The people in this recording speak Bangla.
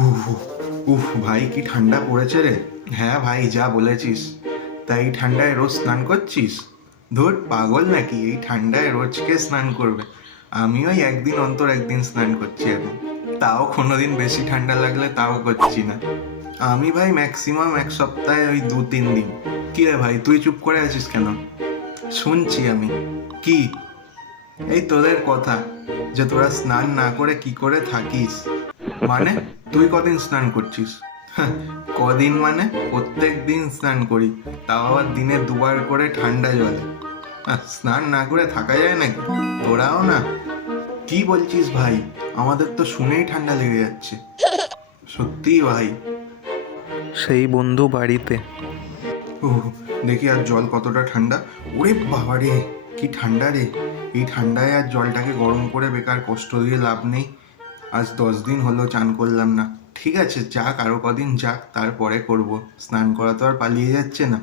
উফ উফ ভাই কি ঠান্ডা পড়েছে রে। হ্যাঁ ভাই যা বলেছিস। তাই এই ঠান্ডায় রোজ স্নান করছিস? ধুর পাগল নাকি, এই ঠান্ডায় রোজ কে স্নান করবে। আমি ওই একদিন অন্তর একদিন স্নান করছি এখন। তাও কোনোদিন বেশি ঠান্ডা লাগলে তাও করছি না। আমি ভাই ম্যাক্সিমাম এক সপ্তাহে ওই 2-3 দিন। কি রে ভাই তুই চুপ করে আছিস কেন? শুনছি আমি। কি? এই তোদের কথা, যে তোরা স্নান না করে কি করে থাকিস। মানে তুই কদিন স্নান করছিস? হ্যাঁ, কদিন মানে প্রত্যেক দিন স্নান করি, তাও আবার দিনে 2বার করে ঠান্ডা জলে। স্নান না করে থাকা যায় নাকি? তোরাও না। কি বলছিস ভাই? আমাদের তো শুনেই ঠান্ডা লেগে যাচ্ছে। সত্যি ভাই। সেই বন্ধু বাড়িতে। উহ, দেখি আর জল কতটা ঠান্ডা। ওরে বাবা রে, কি ঠান্ডা রে। এই ঠান্ডায় আর জলটাকে গরম করে বেকার কষ্ট দিয়ে লাভ নেই। আজ 10 দিন হলো চান করলাম না। ঠিক আছে যাক, আরো কদিন যাক, তারপরে করব। স্নান করা তো আর পালিয়ে যাচ্ছে না।